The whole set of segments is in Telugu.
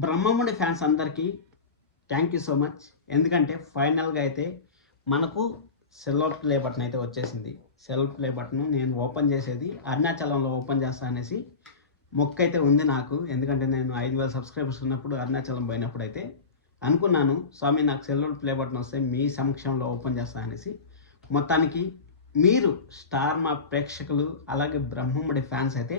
బ్రహ్మముడి ఫ్యాన్స్ అందరికీ థ్యాంక్ యూ సో మచ్. ఎందుకంటే ఫైనల్గా అయితే మనకు సెల్ ప్లే బటన్ అయితే వచ్చేసింది. సెల్ ప్లే బటన్ నేను ఓపెన్ చేసేది అరుణాచలంలో ఓపెన్ చేస్తా అనేసి మొక్క అయితే ఉంది నాకు. ఎందుకంటే నేను 5,000 సబ్స్క్రైబర్స్ ఉన్నప్పుడు అరుణాచలం పోయినప్పుడు అయితే అనుకున్నాను, స్వామి నాకు సెల్ ప్లే బటన్ వస్తే మీ సమక్షంలో ఓపెన్ చేస్తా అనేసి. మొత్తానికి మీరు స్టార్ మా ప్రేక్షకులు అలాగే బ్రహ్మముడి ఫ్యాన్స్ అయితే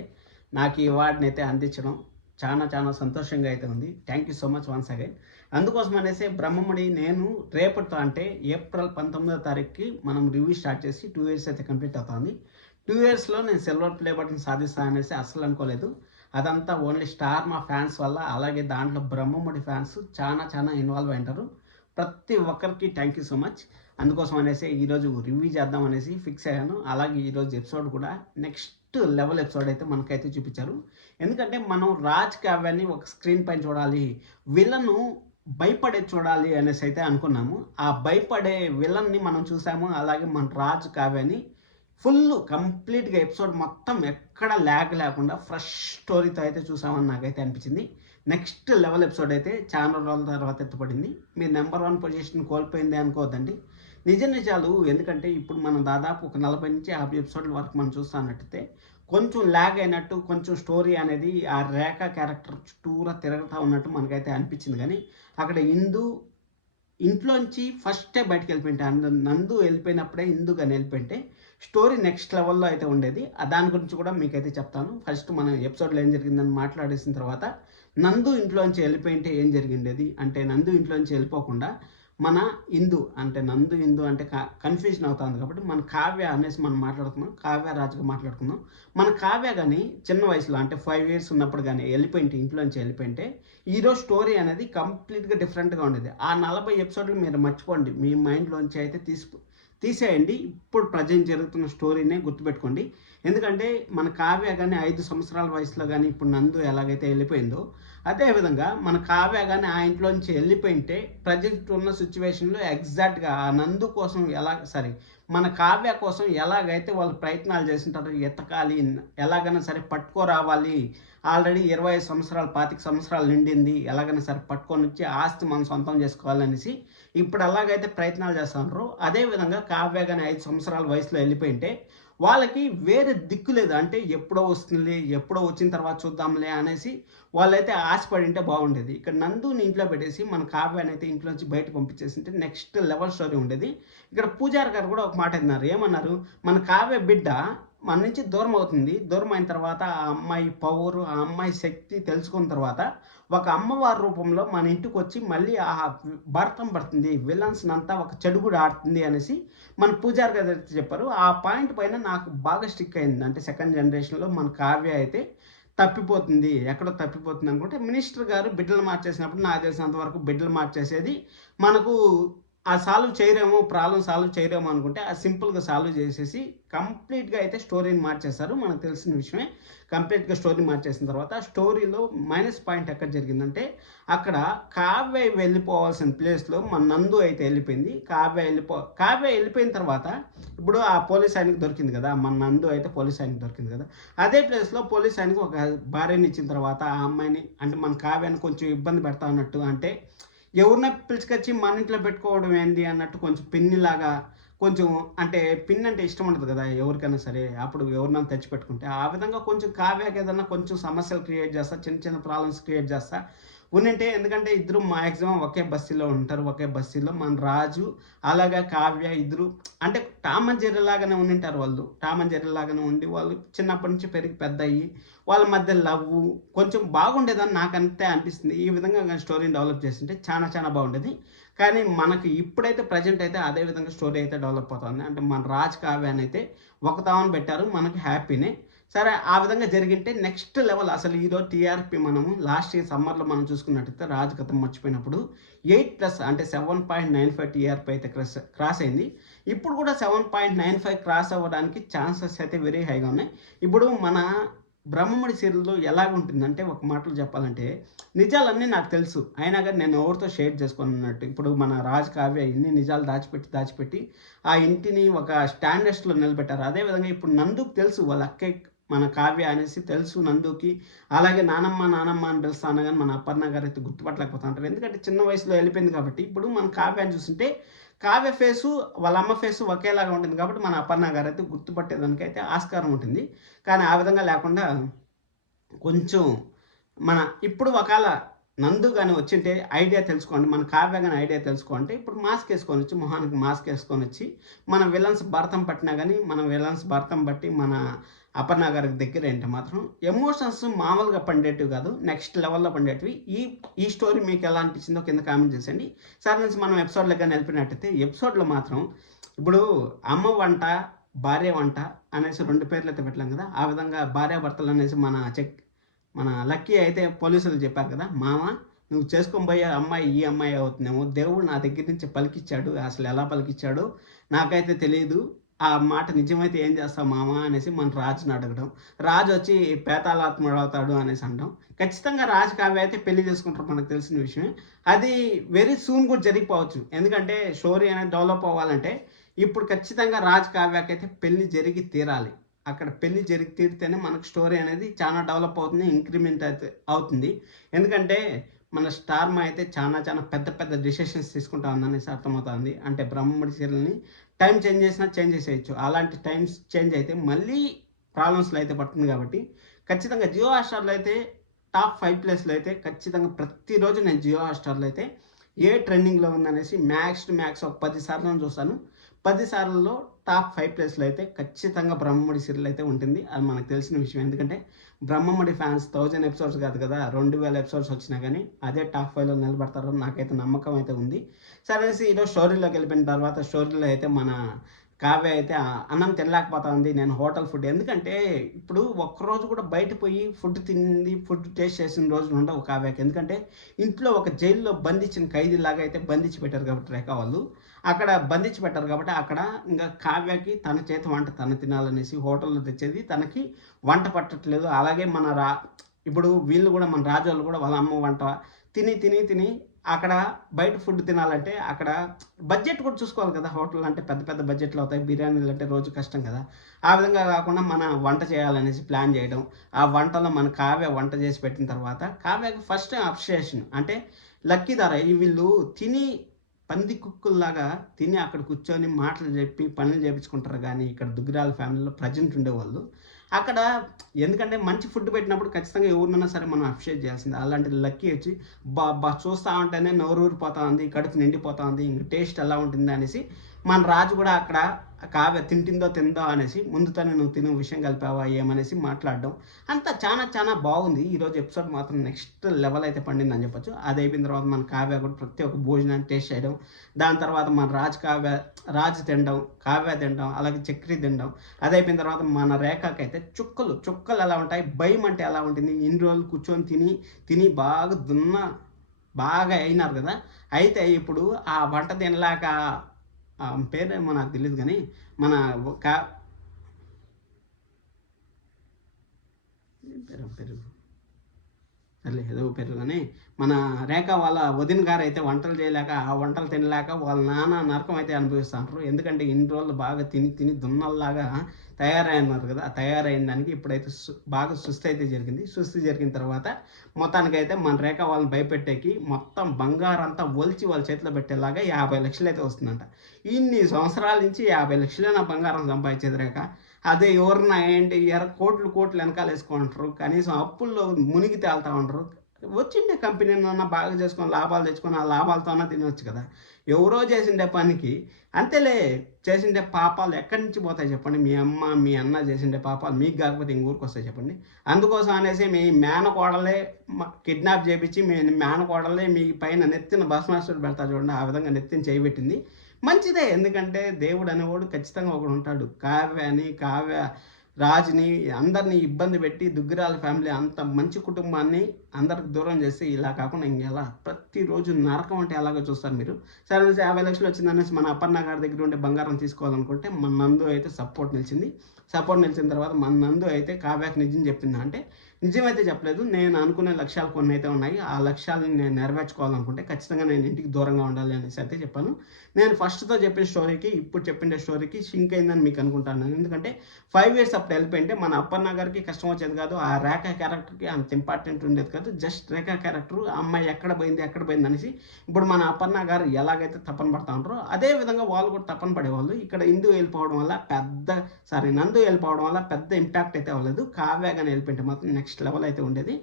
నాకు ఈ అవార్డుని అయితే అందించడం చాలా సంతోషంగా అయితే ఉంది. Thank you so much once again. అందుకోసం అనేసి బ్రహ్మముడి నేను రేపటితో అంటే ఏప్రిల్ 19వ తారీఖుకి మనం రివ్యూ స్టార్ట్ చేసి 2 ఇయర్స్ అయితే కంప్లీట్ అవుతుంది. 2 ఇయర్స్లో నేను సిల్వర్ ప్లే బటన్ సాధిస్తాను అనేసి అస్సలు అనుకోలేదు. అదంతా ఓన్లీ స్టార్ మా ఫ్యాన్స్ వల్ల, అలాగే దాంట్లో బ్రహ్మముడి ఫ్యాన్స్ చాలా ఇన్వాల్వ్ అయింటారు. ప్రతి ఒక్కరికి థ్యాంక్ యూ సో మచ్. అందుకోసం అనేసి ఈరోజు రివ్యూ చేద్దాం అనేసి ఫిక్స్ అయ్యాను. అలాగే ఈరోజు ఎపిసోడ్ కూడా నెక్స్ట్ లెవెల్ ఎపిసోడ్ అయితే మనకైతే చూపించారు. ఎందుకంటే మనం రాజ్ కావ్యాన్ని ఒక స్క్రీన్ పైన చూడాలి, విలను భయపడే చూడాలి అనేసి అయితే అనుకున్నాము. ఆ భయపడే విలన్ని మనం చూసాము. అలాగే మన రాజ్ కావ్యాన్ని ఫుల్ కంప్లీట్గా ఎపిసోడ్ మొత్తం ఎక్కడ ల్యాగ్ లేకుండా ఫ్రెష్ స్టోరీతో అయితే చూసామని నాకైతే అనిపించింది. నెక్స్ట్ లెవెల్ ఎపిసోడ్ అయితే చాలా రోజుల తర్వాత ఎత్తుపడింది. మీరు నెంబర్ 1 పొజిషన్ కోల్పోయింది అనుకోవద్దండి, నిజాలు. ఎందుకంటే ఇప్పుడు మనం దాదాపు ఒక 40 నుంచి 50 ఎపిసోడ్ల వరకు మనం చూస్తున్నట్టయితే కొంచెం ల్యాగ్ అయినట్టు, కొంచెం స్టోరీ అనేది ఆ రేఖ క్యారెక్టర్ చుట్టూరా తిరుగుతూ ఉన్నట్టు మనకైతే అనిపించింది. కానీ అక్కడ ఇంట్లోంచి ఫస్టే బయటకు వెళ్ళిపోయింటే, నందు వెళ్ళిపోయినప్పుడే ఇందు కానీ వెళ్ళిపోయింటే స్టోరీ నెక్స్ట్ లెవెల్లో అయితే ఉండేది. దాని గురించి కూడా మీకైతే చెప్తాను. ఫస్ట్ మనం ఎపిసోడ్లో ఏం జరిగిందని మాట్లాడేసిన తర్వాత నందు ఇంట్లోంచి వెళ్ళిపోయింటే ఏం జరిగిండేది అంటే, నందు ఇంట్లోంచి వెళ్ళిపోకుండా మన ఇందు అంటే కన్ఫ్యూజన్ అవుతుంది. కాబట్టి మన కావ్య అనేసి మనం మాట్లాడుకుందాం, కావ్య రాజుగా మాట్లాడుకుందాం. మన కావ్య కానీ చిన్న వయసులో అంటే 5 ఇయర్స్ ఉన్నప్పుడు కానీ వెళ్ళిపోయింటే, ఇంట్లోంచి వెళ్ళిపోయింటే ఈరోజు స్టోరీ అనేది కంప్లీట్గా డిఫరెంట్గా ఉండేది. ఆ 40 ఎపిసోడ్లు మీరు మర్చిపోండి, మీ మైండ్లోంచి అయితే తీసేయండి. ఇప్పుడు ప్రజెంట్ జరుగుతున్న స్టోరీనే గుర్తుపెట్టుకోండి. ఎందుకంటే మన కావ్య కానీ 5 సంవత్సరాల వయసులో కానీ ఇప్పుడు నందు ఎలాగైతే వెళ్ళిపోయిందో, అదేవిధంగా మన కావ్య కానీ ఆ ఇంట్లోంచి వెళ్ళిపోయింటే ప్రజెంట్ ఉన్న సిచ్యువేషన్లో ఎగ్జాక్ట్గా ఆ నందు కోసం మన కావ్య కోసం ఎలాగైతే వాళ్ళు ప్రయత్నాలు చేస్తుంటారో, ఎతకాలి, ఎలాగైనా సరే పట్టుకోరావాలి, ఆల్రెడీ 25 సంవత్సరాలు 25 సంవత్సరాలు నిండింది, ఎలాగైనా సరే పట్టుకొని వచ్చి ఆస్తి మనం సొంతం చేసుకోవాలనేసి ఇప్పుడు ఎలాగైతే ప్రయత్నాలు చేస్తున్నారో, అదేవిధంగా కావ్య కానీ 5 సంవత్సరాల వయసులో వెళ్ళిపోయింటే వాళ్ళకి వేరే దిక్కు లేదు. అంటే ఎప్పుడో వస్తుంది, ఎప్పుడో వచ్చిన తర్వాత చూద్దాంలే అనేసి వాళ్ళైతే ఆశపడి ఉంటే బాగుండేది. ఇక్కడ నందుని ఇంట్లో పెట్టేసి మన కావ్యాన్ని అయితే ఇంట్లోంచి బయట పంపించేసింటే నెక్స్ట్ లెవెల్ స్టోరీ ఉండేది. ఇక్కడ పూజారి గారు కూడా ఒక మాట అన్నారు. ఏమన్నారు, మన కావ్య బిడ్డ మన నుంచి దూరం అవుతుంది. దూరం అయిన తర్వాత ఆ అమ్మాయి పవర్, ఆ అమ్మాయి శక్తి తెలుసుకున్న తర్వాత ఒక అమ్మవారి రూపంలో మన ఇంటికి వచ్చి మళ్ళీ ఆ భర్తం పడుతుంది, విలన్స్ అంతా ఒక చెడుగుడు ఆడుతుంది అనేసి మన పూజారి గారు అయితే చెప్పారు. ఆ పాయింట్ పైన నాకు బాగా స్టిక్ అయింది. అంటే సెకండ్ జనరేషన్లో మన కావ్య అయితే తప్పిపోతుంది, ఎక్కడో తప్పిపోతుంది అనుకుంటే మినిస్టర్ గారు బిడ్డలు మార్చేసినప్పుడు నాకు తెలిసినంత వరకు బిడ్డలు మార్చేసేది మనకు ఆ సాల్వ్ చేయరేమో, ప్రాబ్లం సాల్వ్ చేయరేమో అనుకుంటే ఆ సింపుల్గా సాల్వ్ చేసేసి కంప్లీట్గా అయితే స్టోరీని మార్చేస్తారు. మనకు తెలిసిన విషయమే. కంప్లీట్గా స్టోరీ మార్చేసిన తర్వాత స్టోరీలో మైనస్ పాయింట్ ఎక్కడ జరిగిందంటే, అక్కడ కావ్య వెళ్ళిపోవాల్సిన ప్లేస్లో మన నందు అయితే వెళ్ళిపోయింది. కావ్య వెళ్ళిపోయిన తర్వాత ఇప్పుడు ఆ పోలీస్ ఆయనకి దొరికింది కదా, మన నందు అయితే పోలీస్ ఆయనకి దొరికింది కదా, అదే ప్లేస్లో పోలీస్ ఆయనకి ఒక భార్యని ఇచ్చిన తర్వాత ఆ అమ్మాయిని అంటే మన కావ్యాన్ని కొంచెం ఇబ్బంది పెడతా ఉన్నట్టు, అంటే ఎవరిన పిలుచుకొచ్చి మన ఇంట్లో పెట్టుకోవడం ఏంది అన్నట్టు కొంచెం పిన్నిలాగా, కొంచెం అంటే పిన్ అంటే ఇష్టం ఉండదు కదా ఎవరికైనా సరే, అప్పుడు ఎవరినైనా తెచ్చి పెట్టుకుంటే ఆ విధంగా కొంచెం కావ్యకి ఏదన్నా కొంచెం సమస్యలు క్రియేట్ చేస్తా, చిన్న ప్రాబ్లమ్స్ క్రియేట్ చేస్తా ఉన్నింటే. ఎందుకంటే ఇద్దరు మ్యాక్సిమం ఒకే బస్సులో ఉంటారు, ఒకే బస్సులో మన రాజు అలాగే కావ్య ఇద్దరు అంటే టామ్ అండ్ జెర్రీ లాగానే ఉండింటారు. వాళ్ళు టామ్ అండ్ జెర్రీ లాగానే ఉండి వాళ్ళు చిన్నప్పటి నుంచి పెరిగి పెద్ద అయ్యి వాళ్ళ మధ్య లవ్ కొంచెం బాగుండేదని నాకు అంతే అనిపిస్తుంది. ఈ విధంగా కానీ స్టోరీని డెవలప్ చేస్తుంటే చాలా బాగుండేది. కానీ మనకి ఇప్పుడైతే ప్రజెంట్ అయితే అదే విధంగా స్టోరీ అయితే డెవలప్ అవుతుంది. అంటే మన రాజ్ కావ్యాన్ని అయితే ఒక తావని పెట్టారు, మనకి హ్యాపీనే. సరే, ఆ విధంగా జరిగింటే నెక్స్ట్ లెవెల్ అసలు ఈరోజు టీఆర్పీ మనము లాస్ట్ ఇయర్ సమ్మర్లో మనం చూసుకున్నట్టయితే రాజు కథ మర్చిపోయినప్పుడు 8+ అంటే 7.95 టీఆర్పీ అయితే క్రాస్ అయింది. ఇప్పుడు కూడా 7.95 క్రాస్ అవ్వడానికి ఛాన్సెస్ అయితే వెరీ హైగా ఉన్నాయి. ఇప్పుడు మన బ్రహ్మముడి సీరియల్లో ఎలాగుంటుందంటే, ఒక మాటలు చెప్పాలంటే నిజాలన్నీ నాకు తెలుసు, అయినా కానీ నేను ఎవరితో షేర్ చేసుకున్నట్టు. ఇప్పుడు మన రాజ్ కావ్య ఇన్ని నిజాలు దాచిపెట్టి ఆ ఇంటిని ఒక స్టాండర్డ్స్లో నిలబెట్టారు. అదేవిధంగా ఇప్పుడు నందుకు తెలుసు వాళ్ళ మన కావ్య అనేసి తెలుసు నందుకి. అలాగే నానమ్మ నానమ్మ అని పిలుస్తాను కానీ మన అపర్ణ గారు అయితే గుర్తుపట్టలేకపోతా ఉంటారు. ఎందుకంటే చిన్న వయసులో వెళ్ళిపోయింది కాబట్టి. ఇప్పుడు మన కావ్యాన్ని చూస్తుంటే కావ్య ఫేసు వాళ్ళ అమ్మ ఫేసు ఒకేలాగా ఉంటుంది కాబట్టి మన అపర్ణ గారు అయితే గుర్తుపట్టేదానికైతే ఆస్కారం ఉంటుంది. కానీ ఆ విధంగా లేకుండా కొంచెం మన ఇప్పుడు ఒకవేళ నందు కానీ వచ్చింటే ఐడియా తెలుసుకోండి, మన కావ్య కానీ ఐడియా తెలుసుకోండి. ఇప్పుడు మాస్క్ వేసుకొని వచ్చి, మొహానికి మాస్క్ వేసుకొని వచ్చి మన విలన్స్ భరతం పట్టినా కానీ మన విలన్స్ భరతం పట్టి మన అపర్ణ గారికి దగ్గర ఏంటి మాత్రం ఎమోషన్స్ మామూలుగా పండేటివి కాదు, నెక్స్ట్ లెవెల్లో పండేటివి. ఈ స్టోరీ మీకు ఎలా అనిపించిందో కింద కామెంట్ చేసేయండి. సార్ నుంచి మనం ఎపిసోడ్లో కానీ వెళ్ళిపోయినట్టయితే ఎపిసోడ్లో మాత్రం ఇప్పుడు అమ్మ వంట భార్య వంట అనేసి 2 పేర్లు అయితే పెట్టలేం కదా. ఆ విధంగా భార్యాభర్తలు అనేసి మన లక్కీ అయితే పోలీసులు చెప్పారు కదా, మామ నువ్వు చేసుకొని పోయే అమ్మాయి ఈ అమ్మాయి అవుతుందేమో, దేవుడు నా దగ్గర నుంచి పలికిచ్చాడు, అసలు ఎలా పలికిచ్చాడో నాకైతే తెలియదు, ఆ మాట నిజమైతే ఏం చేస్తావు మామ అనేసి మన రాజుని అడగడం. రాజు వచ్చి పేతాళాత్ముడు అవుతాడు అనేసి అనడం. ఖచ్చితంగా రాజు కావ్య అయితే పెళ్లి చేసుకుంటారు, మనకు తెలిసిన విషయమే. అది వెరీ సూన్ కూడా జరిగిపోవచ్చు. ఎందుకంటే స్టోరీ అనేది డెవలప్ అవ్వాలంటే ఇప్పుడు ఖచ్చితంగా రాజు కావ్యకైతే పెళ్లి జరిగి తీరాలి. అక్కడ పెళ్లి జరిగి తీరితేనే మనకు స్టోరీ అనేది చాలా డెవలప్ అవుతుంది, ఇంక్రిమెంట్ అయితే అవుతుంది. ఎందుకంటే మన స్టార్మా అయితే చాలా పెద్ద పెద్ద డిసిషన్స్ తీసుకుంటా ఉందనేసి అర్థమవుతుంది. అంటే బ్రహ్మముడి సీరియల్ని టైం చేంజ్ చేసినా చేంజ్ చేసేయచ్చు. అలాంటి టైమ్స్ చేంజ్ అయితే మళ్ళీ ప్రాబ్లమ్స్లో అయితే పడుతుంది కాబట్టి ఖచ్చితంగా జియో హాట్స్టార్లో అయితే టాప్ 5 ప్లేస్లో అయితే ఖచ్చితంగా ప్రతిరోజు నేను జియో హాట్స్టార్లో అయితే ఏ ట్రెండింగ్లో ఉందనేసి మ్యాక్స్ టు మ్యాక్స్ ఒక 10 సార్లు చూస్తాను. 10 సార్లలో టాప్ 5 ప్లేస్లో అయితే ఖచ్చితంగా బ్రహ్మముడి సీరియల్ అయితే ఉంటుంది. అది మనకు తెలిసిన విషయం. ఎందుకంటే బ్రహ్మముడి ఫ్యాన్స్ 1000 ఎపిసోడ్స్ కాదు కదా, 2000 ఎపిసోడ్స్ వచ్చినా కానీ అదే టాప్ 5లో నిలబడతారని నాకైతే నమ్మకం అయితే ఉంది. సరే ఈరోజు స్టోరీలోకి వెళ్ళిపోయిన తర్వాత స్టోరీలో అయితే మన కావ్య అయితే అన్నం తినలేకపోతా ఉంది, నేను హోటల్ ఫుడ్. ఎందుకంటే ఇప్పుడు ఒక్కరోజు కూడా బయట పోయి ఫుడ్ తింది, ఫుడ్ టేస్ట్ చేసిన రోజులు ఉండవు కావ్యకి. ఎందుకంటే ఇంట్లో ఒక జైల్లో బంధించిన ఖైదీలాగా అయితే బంధించి పెట్టారు కాబట్టి రేఖ వాళ్ళు అక్కడ బంధించి పెట్టారు కాబట్టి అక్కడ ఇంకా కావ్యకి తన చేతి వంట తను తినాలనేసి హోటల్లో తెచ్చేది తనకి వంట పట్టట్లేదు. అలాగే ఇప్పుడు వీళ్ళు కూడా మన రాజు వాళ్ళు కూడా వాళ్ళ అమ్మ వంట తిని అక్కడ బయట ఫుడ్ తినాలంటే అక్కడ బడ్జెట్ కూడా చూసుకోవాలి కదా. హోటల్ అంటే పెద్ద పెద్ద బడ్జెట్లు అవుతాయి, బిర్యానీలు అంటే రోజు కష్టం కదా. ఆ విధంగా కాకుండా మన వంట చేయాలనేసి ప్లాన్ చేయడం. ఆ వంటలో మన కావ్య వంట చేసి పెట్టిన తర్వాత కావ్యకి ఫస్ట్ అప్రిషియేషన్ అంటే లక్కీ ధార వీళ్ళు తిని పంది కుక్కుల్లాగా తిని అక్కడ కూర్చొని మాటలు చెప్పి పనులు చేయించుకుంటారు. కానీ ఇక్కడ దుగ్గిరాల ఫ్యామిలీలో ప్రజెంట్ ఉండేవాళ్ళు అక్కడ ఎందుకంటే మంచి ఫుడ్ పెట్టినప్పుడు ఖచ్చితంగా ఎవరినైనా సరే మనం అప్రిషియేట్ చేయాల్సింది. అలాంటి లక్కీ వచ్చి చూస్తూ ఉంటేనే నోరూరిపోతా ఉంది, కడుపు నిండిపోతా ఉంది, ఇంక టేస్ట్ ఎలా ఉంటుంది అనేసి మన రాజు కూడా అక్కడ కావ్య తిందో అనేసి ముందుతోనే నువ్వు తినే విషయం కలిపావా ఏమనేసి మాట్లాడడం అంతా చాలా బాగుంది. ఈరోజు ఎపిసోడ్ మాత్రం నెక్స్ట్ లెవెల్ అయితే పండింది అని చెప్పొచ్చు. అది అయిపోయిన తర్వాత మన కావ్య కూడా ప్రతి ఒక్క భోజనాన్ని టేస్ట్ చేయడం, దాని తర్వాత మన రాజు తినడం, కావ్య తినడం, అలాగే చక్రి తినడం. అది అయిపోయిన తర్వాత మన రేఖకి అయితే చుక్కలు ఎలా ఉంటాయి, భయం అంటే ఎలా ఉంటుంది, ఇన్ని రోజులు కూర్చొని తిని బాగా అయినారు కదా. అయితే ఇప్పుడు ఆ వంట తినలేక పేరేమో నాకు తెలియదు కానీ మన పేరు ఏదో పేరు కానీ మన రేఖ వాళ్ళ వదిన గారు అయితే వంటలు చేయలేక ఆ వంటలు తినలేక వాళ్ళ నాన్న నరకం అయితే అనుభవిస్తుంటారు. ఎందుకంటే ఇన్ని రోజులు బాగా తిని దున్నల్లాగా తయారైనారు కదా. ఆ తయారైన దానికి ఇప్పుడైతే బాగా సుస్థి అయితే జరిగింది. సుస్థి జరిగిన తర్వాత మొత్తానికైతే మన రేఖ వాళ్ళని భయపెట్టేకి మొత్తం బంగారంతా ఒలిచి వాళ్ళ చేతిలో పెట్టేలాగా 50 లక్షలు అయితే వస్తుందంట. ఇన్ని సంవత్సరాల నుంచి 50 లక్షలైనా బంగారం సంపాదించేది రేఖ. అదే ఎవరన్నా ఏంటి కోట్లు వెనకాల వేసుకుంటారు, కనీసం అప్పుల్లో మునిగి తేలుతూ ఉంటారు. వచ్చిండే కంపెనీనన్నా బాగా చేసుకొని లాభాలు తెచ్చుకొని ఆ లాభాలతోనే తినవచ్చు కదా. ఎవరో చేసిండే పనికి అంతేలే, చేసిండే పాపాలు ఎక్కడి నుంచి పోతాయి చెప్పండి. మీ అమ్మ మీ అన్న చేసిండే పాపాలు మీకు కాకపోతే ఇంకూరికి వస్తాయి చెప్పండి. అందుకోసం అనేసి మీ మేనకోడలే కిడ్నాప్ చేయించి మీ మేనకోడలే మీ పైన నెత్తిన భస్మాసుడు పెడతా చూడండి. ఆ విధంగా నెత్తిన చేయబెట్టింది. మంచిదే, ఎందుకంటే దేవుడు అనేవాడు ఖచ్చితంగా ఒకడు ఉంటాడు. కావ్య రాజుని అందరినీ ఇబ్బంది పెట్టి దుగ్గిరాల ఫ్యామిలీ అంత మంచి కుటుంబాన్ని అందరికి దూరం చేసి ఇలా కాకుండా ఇంకెలా ప్రతిరోజు నరకం అంటే ఎలాగో చూస్తారు మీరు. సరే 50 లక్షలు వచ్చిందనేసి మన అపర్ణ గారి దగ్గర ఉండే బంగారం తీసుకోవాలనుకుంటే మన నందు అయితే సపోర్ట్ నిలిచిన తర్వాత మన నందు అయితే కావ్యకి నిజం చెప్పింది. అంటే నిజమైతే చెప్పలేదు. నేను అనుకునే లక్ష్యాలు కొన్నైతే ఉన్నాయి. ఆ లక్ష్యాలను నేను నెరవేర్చుకోవాలనుకుంటే ఖచ్చితంగా నేను ఇంటికి దూరంగా ఉండాలి అనేసి అయితే చెప్పాను. నేను ఫస్ట్‌తో చెప్పిన స్టోరీకి, ఇప్పుడు చెప్పిన స్టోరీకి సింక్ అయిందని మీకు అనుకుంటాను. ఎందుకంటే 5 ఇయర్స్ అప్పుడు వెళ్ళిపోయింటే మన అప్పన్న గారికి కష్టం వచ్చేది కాదు. ఆ రేఖ క్యారెక్టర్‌కి అంత ఇంపార్టెంట్ ఉండేది కాదు. జస్ట్ రేఖ క్యారెక్టర్ ఆ అమ్మాయి ఎక్కడ పోయింది, ఎక్కడ పోయింది అనేసి ఇప్పుడు మన అపర్ణ గారు ఎలాగైతే తపన పడతా ఉంటారో అదే విధంగా వాళ్ళు కూడా తపన పడేవాళ్ళు. ఇక్కడ నందు వెళ్ళిపోవడం వల్ల పెద్ద ఇంపాక్ట్ అయితే అవ్వలేదు. కావ్య గాని వెళ్ళిపోయింటే మాత్రం నెక్స్ట్ లెవెల్ అయితే ఉండేది.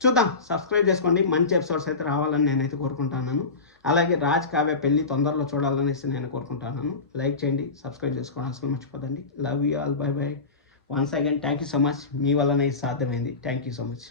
చూద్దాం, సబ్స్క్రైబ్ చేసుకోండి. మంచి ఎపిసోడ్స్ అయితే రావాలని నేనైతే కోరుకుంటున్నాను. అలాగే రాజ్ కావ్య పెళ్లి తొందరలో చూడాలనేసి నేను కోరుకుంటున్నాను. లైక్ చేయండి, సబ్స్క్రైబ్ చేసుకోవడం అసలు మర్చిపోదండి. Love you all, bye bye. Once again thank you so much. మీ వల్లనే ఇది సాధ్యమైంది. Thank you so much.